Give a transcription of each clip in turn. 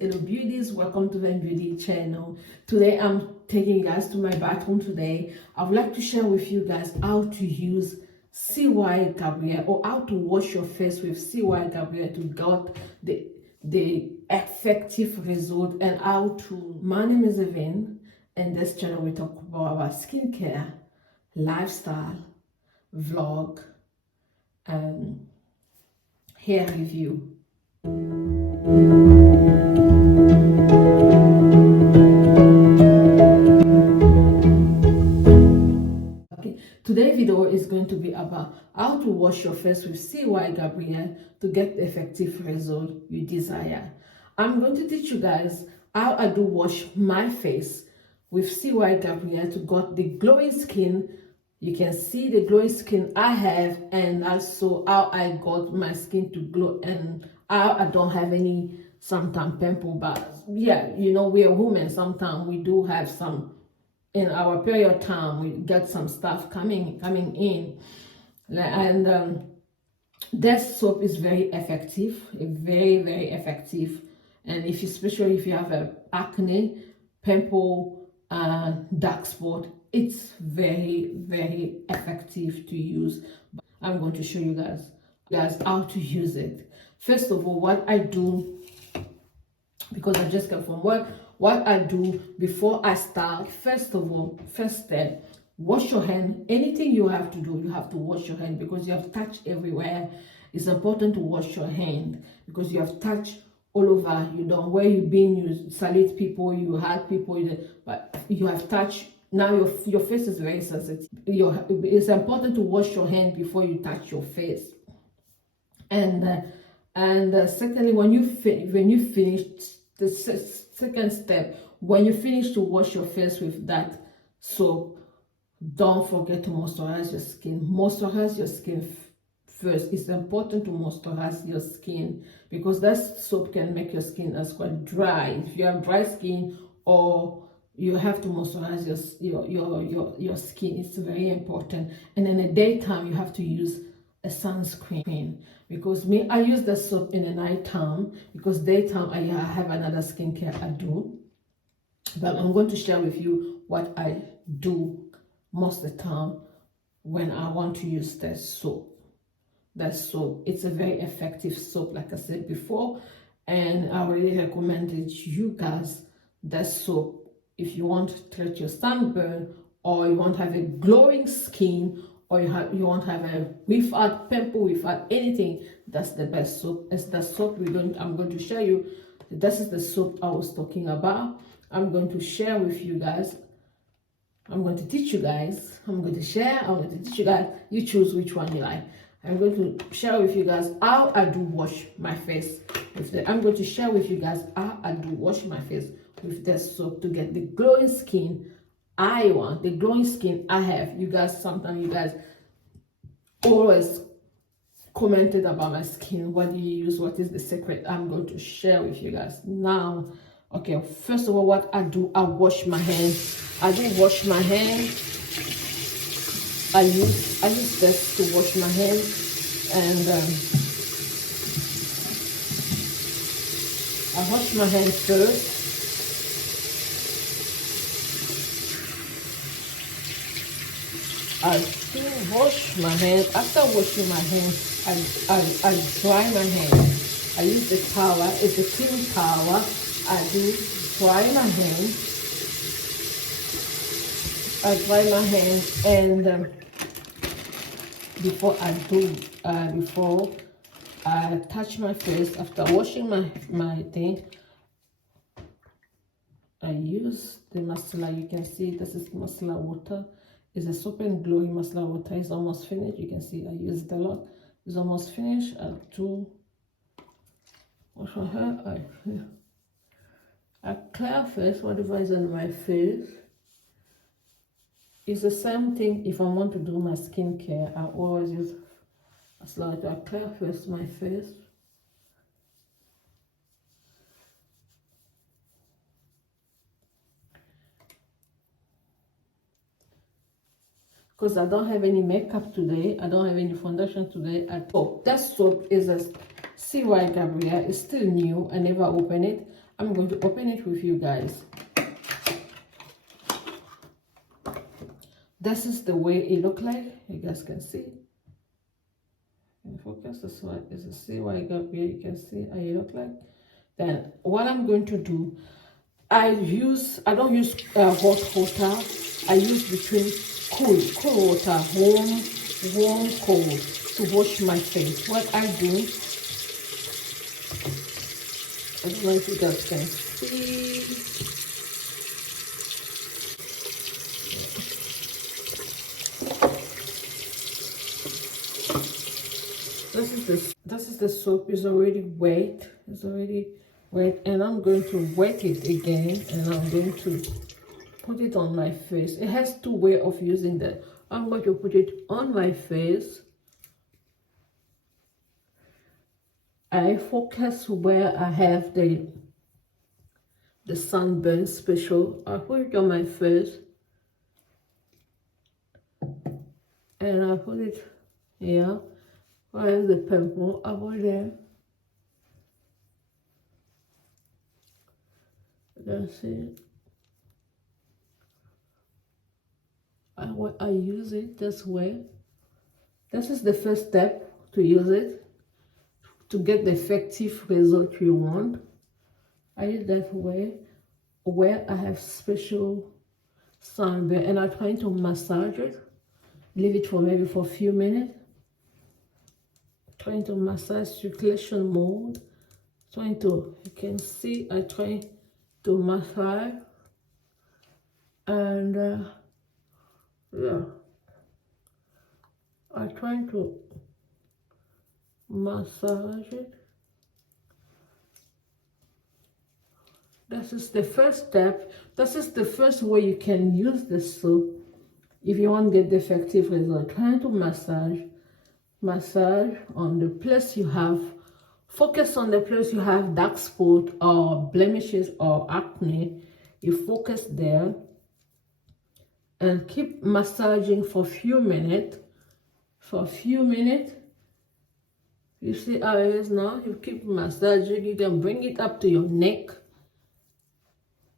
hello beauties, welcome to Vhen Beauty channel. Today I'm taking you guys to my bathroom. Today I would like to share with you guys how to use C.Y Gabriel, or how to wash your face with C.Y Gabriel to get the effective result, and how to. My name is Vhen, and this channel we talk about our skincare, lifestyle, vlog, and hair review. Today's video is going to be about how to wash your face with C.Y Gabriel to get the effective result you desire. I'm going to teach you guys how I do wash my face with C.Y Gabriel to get the glowing skin. You can see the glowing skin I have, and also how I got my skin to glow, and how I don't have any sometimes pimple. But yeah, you know, we are women, sometimes we do have some. In our period time, we get some stuff coming in, and this soap is very effective, very effective. And especially if you have a acne, pimple, dark spot, it's very effective to use. I'm going to show you guys how to use it. First of all, what I do, because I just came from work, what I do before I start, first step, wash your hand. Anything you have to do, you have to wash your hand, because you have touch everywhere. It's important to wash your hand because you have touch all over. You don't, where you been, you salute people, you hug people, but you have touch. Now your face is very sensitive. It's important to wash your hand before you touch your face. And secondly, when you finish, the second step, when you finish to wash your face with that soap, don't forget to moisturize your skin. Moisturize your skin first. It's important to moisturize your skin, because that soap can make your skin as quite dry. If you have dry skin, or you have to moisturize your skin, it's very important. And in the daytime, you have to use a sunscreen, because I use the soap in the night time, because daytime I have another skincare I do. But I'm going to share with you what I do most of the time when I want to use that soap. It's a very effective soap, like I said before, and I really recommended you guys that soap if you want to treat your sunburn, or you want to have a glowing skin, or you want to have a without pimple, without anything. That's the best soap. It's the soap I'm going to show you. This is the soap I was talking about. I'm going to share with you guys. I'm going to teach you guys. I'm going to teach you guys. You choose which one you like. I'm going to share with you guys how I do wash my face with the. I'm going to share with you guys how I do wash my face with this soap to get the glowing skin I want, the glowing skin I have. You guys, sometimes you guys always commented about my skin. What do you use? What is the secret? I'm going to share with you guys now. Okay, first of all, what I do, I wash my hands. I do wash my hands. I use this to wash my hands, and I wash my hands first. I still wash my hands. After washing my hands, I dry my hands. I use the towel. It's a clean towel. I do dry my hands. I dry my hands, and before I touch my face, after washing my thing, I use the masala. You can see this is masala water. It's a soap and glowing masala water. It's almost finished. You can see I used a lot. It's almost finished. I do wash my hair. I clear face, whatever is on my face. It's the same thing if I want to do my skincare. I always use masala water. I clear first my face. Because I don't have any makeup today, I don't have any foundation today at all. That soap is a C.Y Gabriel. It's still new. I never opened it. I'm going to open it with you guys. This is the way it look like. You guys can see. And focus. This one is a C.Y Gabriel. You can see how it look like. Then what I'm going to do, I don't use hot water. I use between cool water, warm, cold, to wash my face. What I do, I don't know if you guys can see. This is the soap. Is already wet. It's already wet, and I'm going to wet it again, and I'm going to put it on my face. It has two ways of using that. I'm going to put it on my face. I focus where I have the sunburn special. I put it on my face, and I put it here. I have the pimple over there. That's it. I use it this way. This is the first step to use it to get the effective result you want. I use that way where I have special sunburn, and I'm trying to massage it. Leave it for maybe for a few minutes. Trying to massage circulation mode. You can see I try to massage, and yeah, I'm trying to massage it. This is the first step. This is the first way you can use the soap if you want to get the effective result. Trying to massage on the place you have. Focus on the place you have dark spot or blemishes or acne. You focus there and keep massaging for a few minutes. You see how it is now? You keep massaging. You can bring it up to your neck.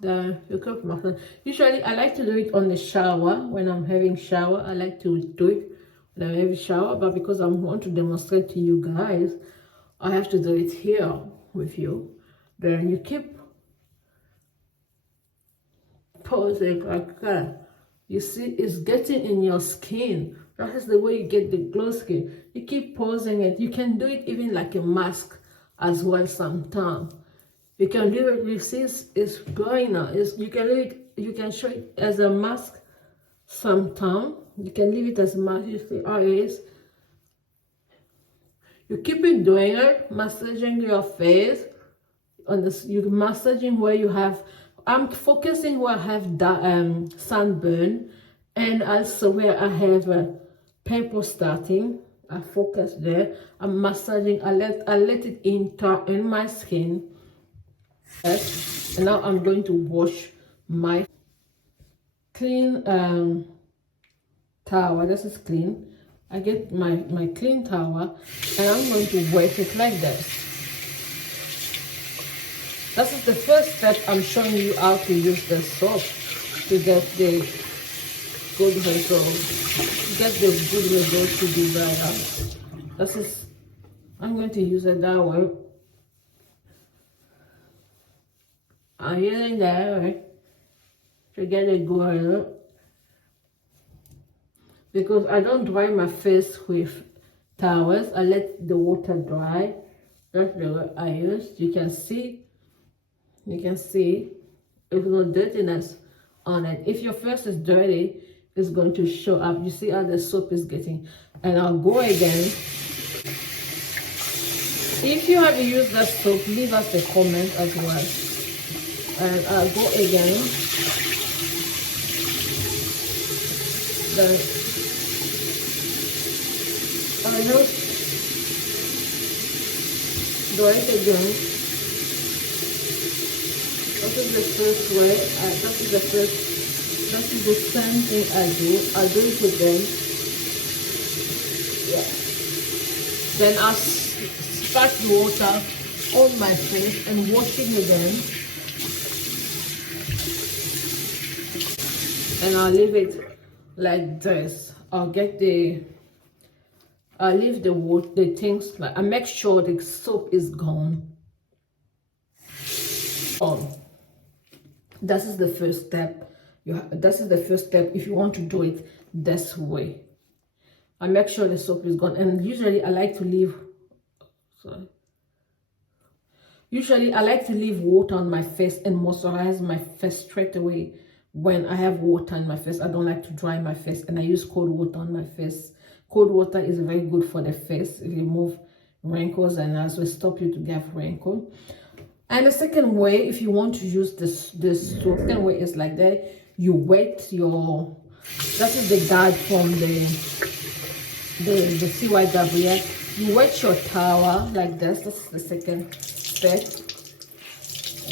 Then you keep massaging. Usually I like to do it on the shower. When I'm having shower, I like to do it when I'm having shower. But because I want to demonstrate to you guys, I have to do it here with you. Then you keep posing like that. You see, it's getting in your skin. That is the way you get the glow skin. You keep posing it. You can do it even like a mask as well sometimes. You can do it. You see, it's going now. You can do it. You can show it as a mask sometimes. You can leave it as a mask. You see how it is. You keep it doing it, massaging your face. You're massaging where you have. I'm focusing where I have the sunburn, and also where I have a pimple starting. I focus there. I'm massaging. I let it enter in my skin. Yes. And now I'm going to wash my clean towel. This is clean. I get my clean towel, and I'm going to wet it like that. This is the first step. I'm showing you how to use the soap to get the good result. Get the good result to be better. I'm going to use it that way. I'm using that way to get a good result. Because I don't dry my face with towels, I let the water dry. That's the way I use. You can see if no dirtiness on it. If your face is dirty, it's going to show up. You see how the soap is getting. And I'll go again. If you have used that soap, leave us a comment as well. And I'll go again. Then I just do it again. This is the first way. This is the same thing I do. I do it with them. Yeah. Then I splash the water on my face and wash it again. and I'll leave it like this. I'll leave the wood, the things, like I make sure the soap is gone. This is the first step. This is the first step if you want to do it this way. I make sure the soap is gone, and usually I like to leave. Usually I like to leave water on my face and moisturize my face straight away. When I have water on my face, I don't like to dry my face, and I use cold water on my face. Cold water is very good for the face. It removes wrinkles and also stop you to get wrinkles. And the second way, if you want to use this soap, second way is like that. You wet your, that is the guide from the C.Y Gabriel. You wet your towel like this. This is the second step.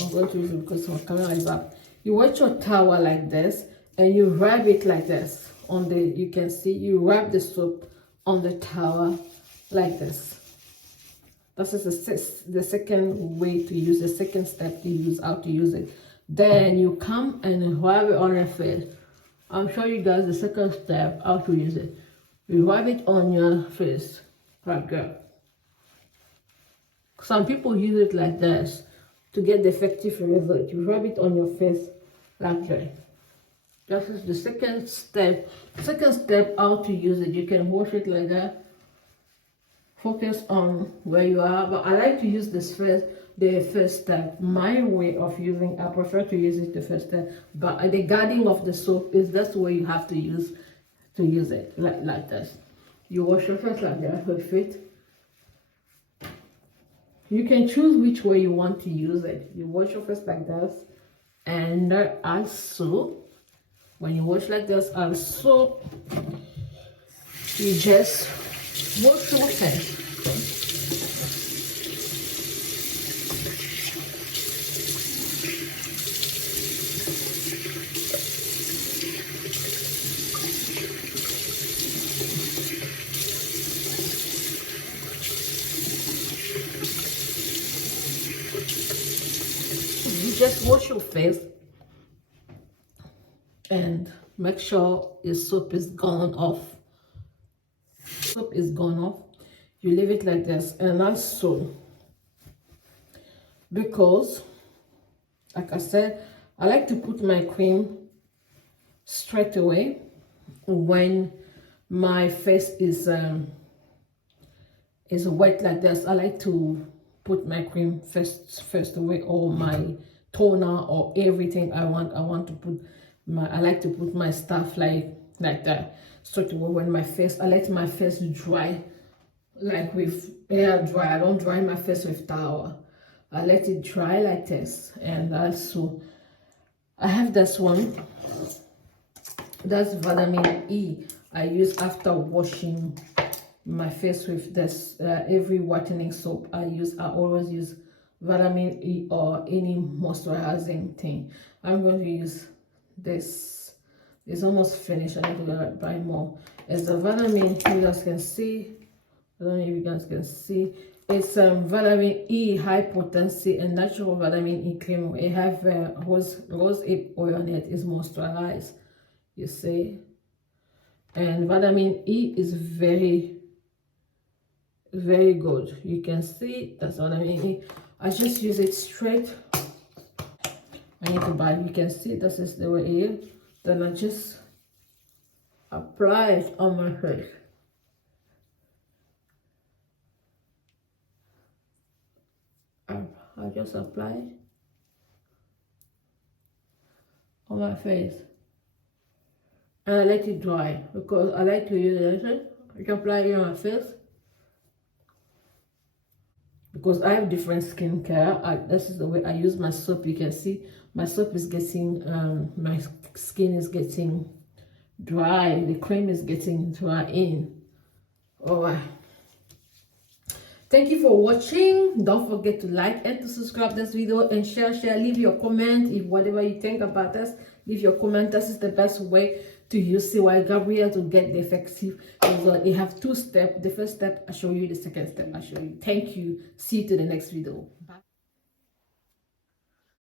I'm going to use it because my camera is up. You wet your towel like this, and you rub it like this on the, you can see, you rub the soap on the towel like this. This is the second way to use, the second step to use, how to use it. Then you come and rub it on your face. I'll show you guys the second step, how to use it. You rub it on your face, like that. Some people use it like this to get the effective result. You rub it on your face like that. This is the second step. Second step, how to use it. You can wash it like that. Focus on where you are, but I like to use this the first step. My way of using, I prefer to use it the first step, but the guarding of the soap is that's the way you have to use it, like this. You wash your face like that with it. You can choose which way you want to use it. You wash your face like this, and also when you wash like this, also you just wash your face. You just wash your face and make sure your soap is gone off. Soap is gone off. You leave it like this, and also because, like I said, I like to put my cream straight away when my face is wet like this. I like to put my cream first away, or my toner, or everything I want to put my, I like to put my stuff like that straight away when my face, I let my face dry, like with air dry. I don't dry my face with towel. I let it dry like this. And also I have this one, that's vitamin E. I use after washing my face with this every whitening soap. I always use vitamin E or any moisturizing thing. I'm going to use this. It's almost finished. I need to buy more. It's a vitamin, you guys can see, I don't know if you guys can see, it's vitamin E high potency and natural vitamin E cream. It have rose oil on it. Is moisturized, you see. And vitamin E is very good. You can see that's vitamin E. I just use it straight. I need to buy, you can see this is the way it is. Then I just apply it on my face. I just apply it on my face, and I let it dry because I like to use it. I can apply it on my face because I have different skincare. This is the way I use my soap. You can see my soap is getting my skin is getting dry, the cream is getting dry in. All right, thank you for watching. Don't forget to like and to subscribe this video, and share. Leave your comment if whatever you think about this. Leave your comment. This is the best way to use C.Y Gabriel to get the effective result. You have two steps. The first step I show you, the second step I show you. Thank you. See you to the next video. Bye.